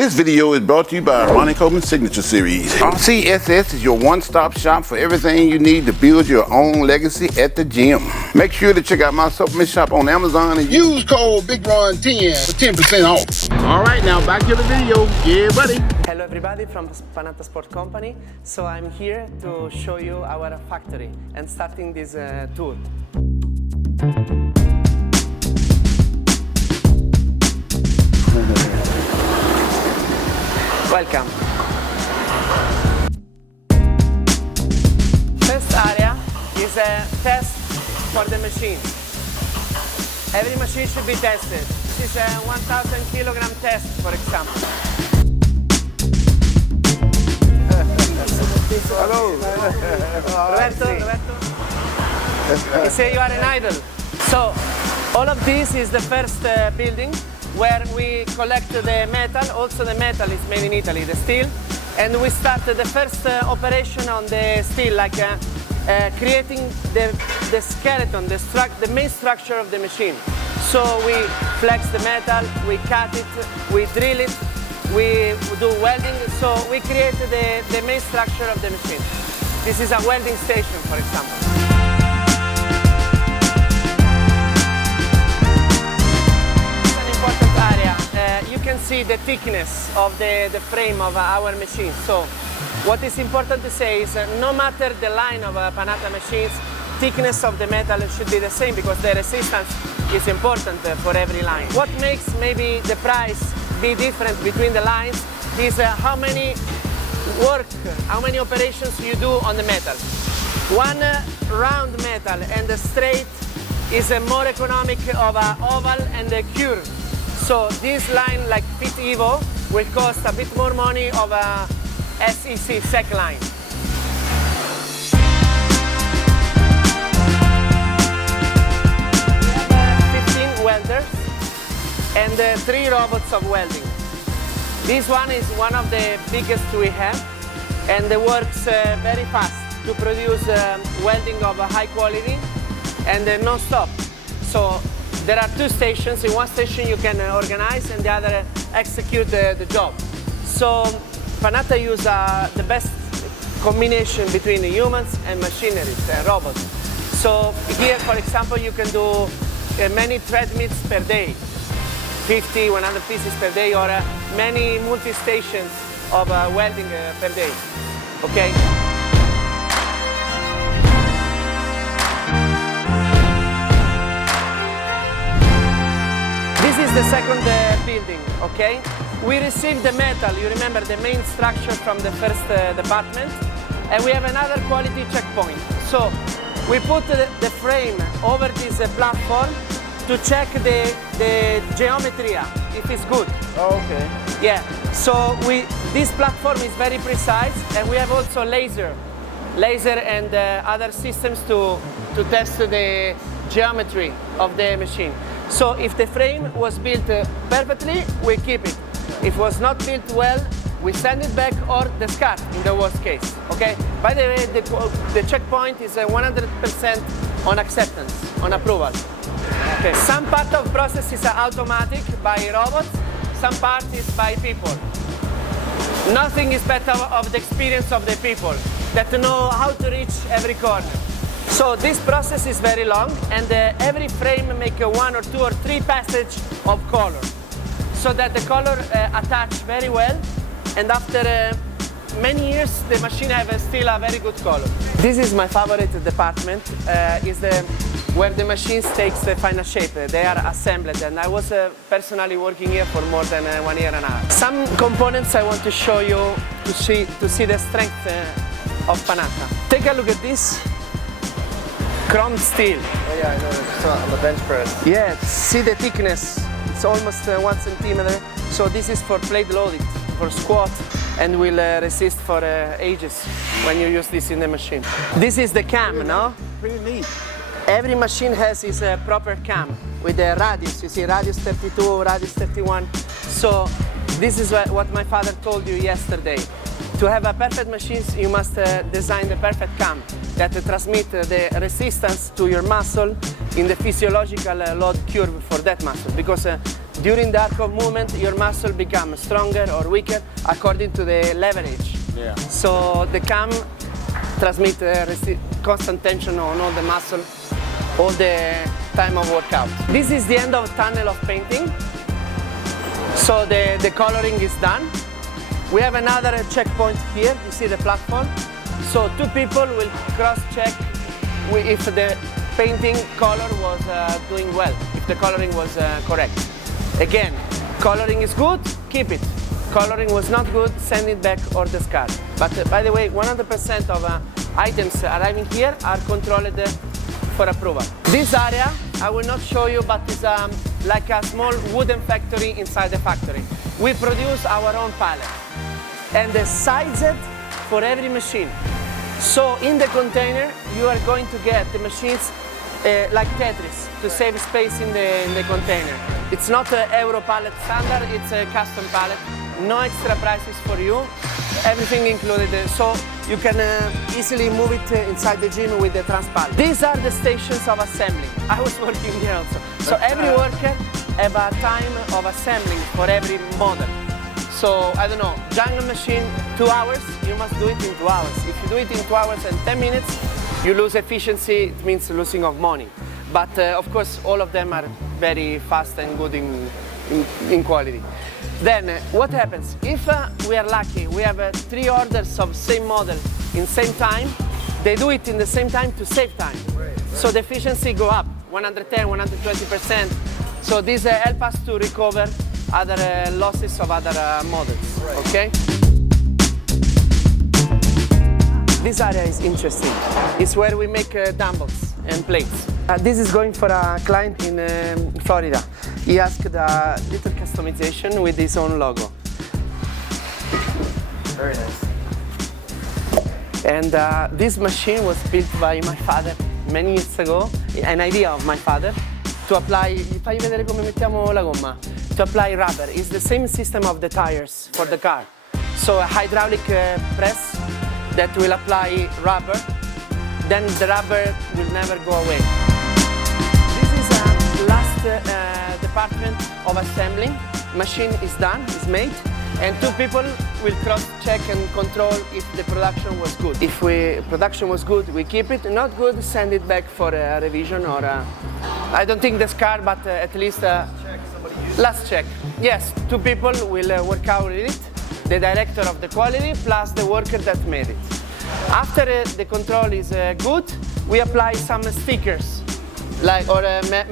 This video is brought to you by Ronnie Coleman Signature Series. RCSS is your one-stop shop for everything you need to build your own legacy at the gym. Make sure to check out my supplement shop on Amazon and use code BIGRON10 for 10% off. All right, now back to the video. Yeah, buddy. Hello everybody from Panatta Sport Company. So I'm here to show you our factory and starting this tour. Welcome. First area is a test for the machine. Every machine should be tested. This is a 1,000 kilogram test, for example. Hello. Roberto. You say you are an idol. So, all of this is the first building where we collect the metal. Also the metal is made in Italy, the steel. And we started the first operation on the steel, like creating the skeleton, the main structure of the machine. So we flex the metal, we cut it, we drill it, we do welding. So we create the main structure of the machine. This is a welding station, for example. You can see the thickness of the frame of our machine. So what is important to say is no matter the line of Panatta machines, thickness of the metal should be the same because the resistance is important for every line. What makes maybe the price be different between the lines is how many operations you do on the metal. One round metal and a straight is more economic of an oval and a curve. So this line, like Fit Evo, will cost a bit more money of a SEC line. 15 welders and 3 robots of welding. This one is one of the biggest we have, and it works very fast to produce welding of high quality and non-stop. So there are 2 stations. In one station you can organize and the other execute the job. So Panatta use the best combination between humans and machinery, robots. So here, for example, you can do many treadmills per day, 50, 100 pieces per day, or many multi-stations of welding per day. Okay? This is the second building, okay? We received the metal, you remember the main structure from the first department, and we have another quality checkpoint. So we put the frame over this platform to check the geometry, if it's good. Oh, okay. Yeah, so this platform is very precise, and we have also laser and other systems to test the geometry of the machine. So if the frame was built perfectly, we keep it. If it was not built well, we send it back or discard in the worst case. Okay? By the way, the checkpoint is 100% on acceptance, on approval. Okay. Some part of the process is automatic by robots, some part is by people. Nothing is better of the experience of the people that know how to reach every corner. So this process is very long, and every frame make 1 or 2 or 3 passages of color, so that the color attach very well, and after many years the machine have still a very good color. This is my favorite department, is where the machines takes the final shape. They are assembled, and I was personally working here for more than 1 year and a half. Some components I want to show you to see the strength of Panatta. Take a look at this. Chrome steel. Oh yeah, I know, it's on the bench press. Yeah, see the thickness. It's almost 1 centimeter. So this is for plate loaded, for squat, and will resist for ages when you use this in the machine. This is the cam, no? Pretty neat. Every machine has its proper cam with the radius. You see radius 32, radius 31. So this is what my father told you yesterday. To have a perfect machine, you must design the perfect cam that transmit the resistance to your muscle in the physiological load curve for that muscle. Because during the arc of movement, your muscle becomes stronger or weaker according to the leverage. Yeah. So the cam transmits constant tension on all the muscle all the time of workout. This is the end of tunnel of painting. So the coloring is done. We have another checkpoint here. You see the platform. So two people will cross-check if the painting color was doing well, if the coloring was correct. Again, coloring is good, keep it. Coloring was not good, send it back or discard. But by the way, 100% of items arriving here are controlled for approval. This area, I will not show you, but it's like a small wooden factory inside the factory. We produce our own pallet and size it for every machine. So in the container, you are going to get the machines like Tetris to save space in the container. It's not a Euro pallet standard, it's a custom pallet. No extra prices for you, everything included. So you can easily move it inside the gym with the transpallet. These are the stations of assembling. I was working here also. So every worker have a time of assembling for every model. So, I don't know, jungle machine, 2 hours, you must do it in 2 hours. If you do it in 2 hours and 10 minutes, you lose efficiency, it means losing of money. But of course, all of them are very fast and good in quality. Then, what happens? If we are lucky, we have 3 orders of same model in same time, they do it in the same time to save time. So the efficiency go up, 110, 120%. So this help us to recover other losses of other models, okay? This area is interesting. It's where we make dumbbells and plates. This is going for a client in Florida. He asked a little customization with his own logo. Very nice. And this machine was built by my father many years ago, an idea of my father, to apply, fai vedere come mettiamo la gomma, to apply rubber. It's the same system of the tires for the car. So a hydraulic press that will apply rubber, then the rubber will never go away. This is the last department of assembling. Machine is done, is made, and 2 people will cross-check and control if the production was good. If production was good, we keep it. Not good, send it back for a revision or I don't think discard, but at least last check. Yes, 2 people will work out with it. The director of the quality plus the worker that made it. After the control is good, we apply some stickers, like or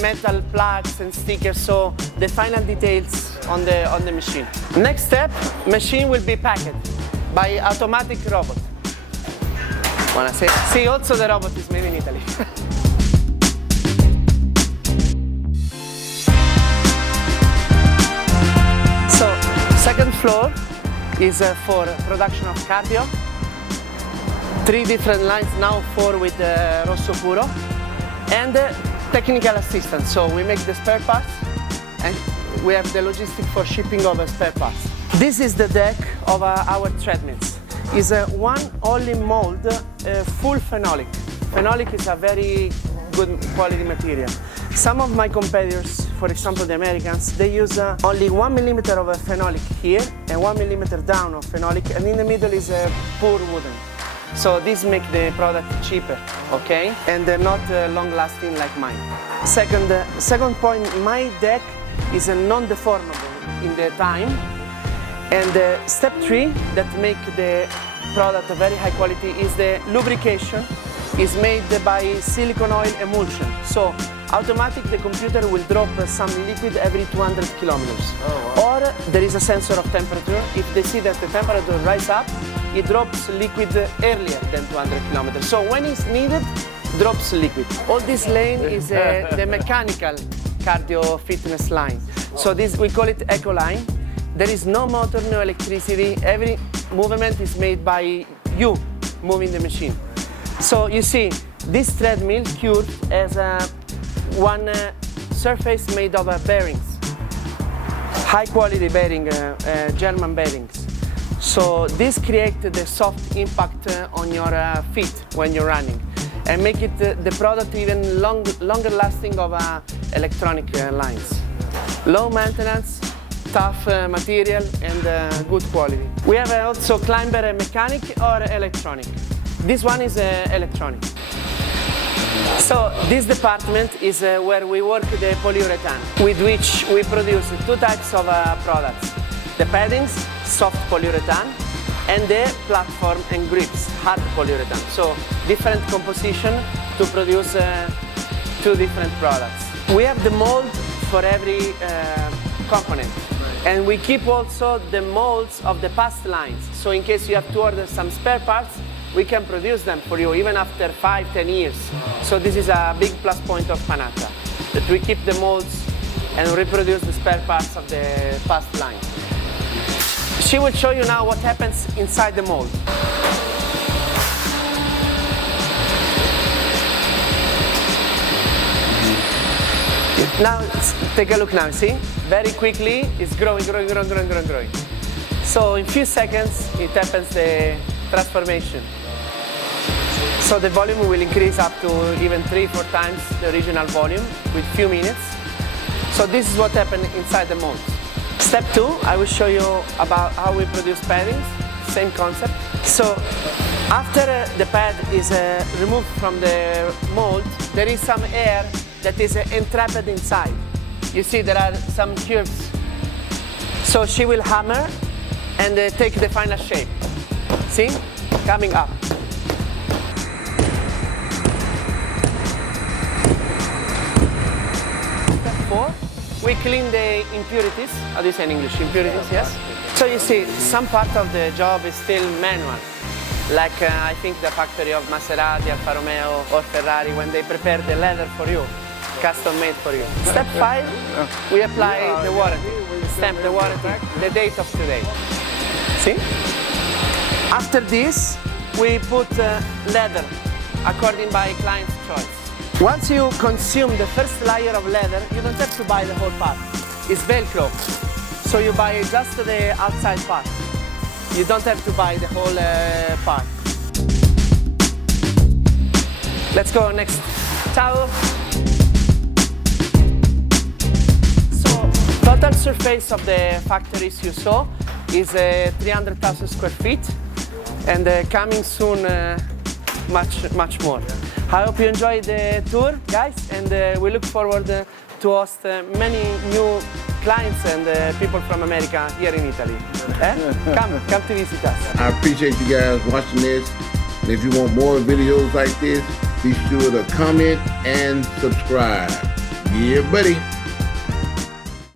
metal plugs and stickers, so the final details on the machine. Next step, machine will be packed by automatic robot. Buonasera. See, also the robot is made in Italy. So, second floor is for production of cardio. 3 different lines, now 4 with Rosso Puro. And technical assistance, so we make the spare parts and we have the logistic for shipping of spare parts. This is the deck of our treadmills. It's one only mold, full phenolic. Phenolic is a very good quality material. Some of my competitors, for example the Americans, they use only 1 millimeter of phenolic here and 1 millimeter down of phenolic, and in the middle is poor wooden. So this makes the product cheaper, okay? And not long-lasting like mine. Second point, my deck is non-deformable in the time. And step 3 that make the product very high quality is the lubrication. Is made by silicone oil emulsion. So automatic, the computer will drop some liquid every 200 kilometers. Oh, wow. Or there is a sensor of temperature. If they see that the temperature rise up, it drops liquid earlier than 200 kilometers. So when it's needed, drops liquid. All this lane is the mechanical cardio fitness line. So this, we call it Eco Line. There is no motor, no electricity. Every movement is made by you moving the machine. So you see, this treadmill curved has one surface made of bearings. High quality bearing, German bearings. So this creates the soft impact on your feet when you're running and make it the product even longer lasting of electronic lines. Low maintenance, tough material, and good quality. We have also climber mechanic or electronic. This one is electronic. So this department is where we work the polyurethane, with which we produce two types of products. The paddings, soft polyurethane, and the platform and grips, hard polyurethane. So different composition to produce two different products. We have the mold for every component. And we keep also the molds of the past lines. So in case you have to order some spare parts, we can produce them for you even after 5-10 years. So this is a big plus point of Panatta, that we keep the molds and reproduce the spare parts of the past line. She will show you now what happens inside the mold. Now, take a look now, see? Very quickly, it's growing. So in few seconds, it happens the transformation. So the volume will increase up to even 3-4 times the original volume with few minutes. So this is what happened inside the molds. Step 2, I will show you about how we produce paddings, same concept. So after the pad is removed from the mold, there is some air that is entrapped inside. You see there are some curves. So she will hammer and take the final shape. See? Coming up. Step 4, we clean the impurities. How do you say in English? Impurities, yes? So you see, some part of the job is still manual. Like I think the factory of Maserati, Alfa Romeo or Ferrari, when they prepare the leather for you, custom made for you. Step 5, we apply the warranty, stamp the warranty, the date of today. See? After this, we put leather according by client's choice. Once you consume the first layer of leather, you don't have to buy the whole part. It's Velcro, so you buy just the outside part. You don't have to buy the whole part. Let's go next. Ciao. So, total surface of the factories you saw is 300,000 square feet, and coming soon much more. I hope you enjoyed the tour, guys, and we look forward to host many new clients and people from America here in Italy. Come to visit us. I appreciate you guys watching this. And if you want more videos like this, be sure to comment and subscribe. Yeah, buddy.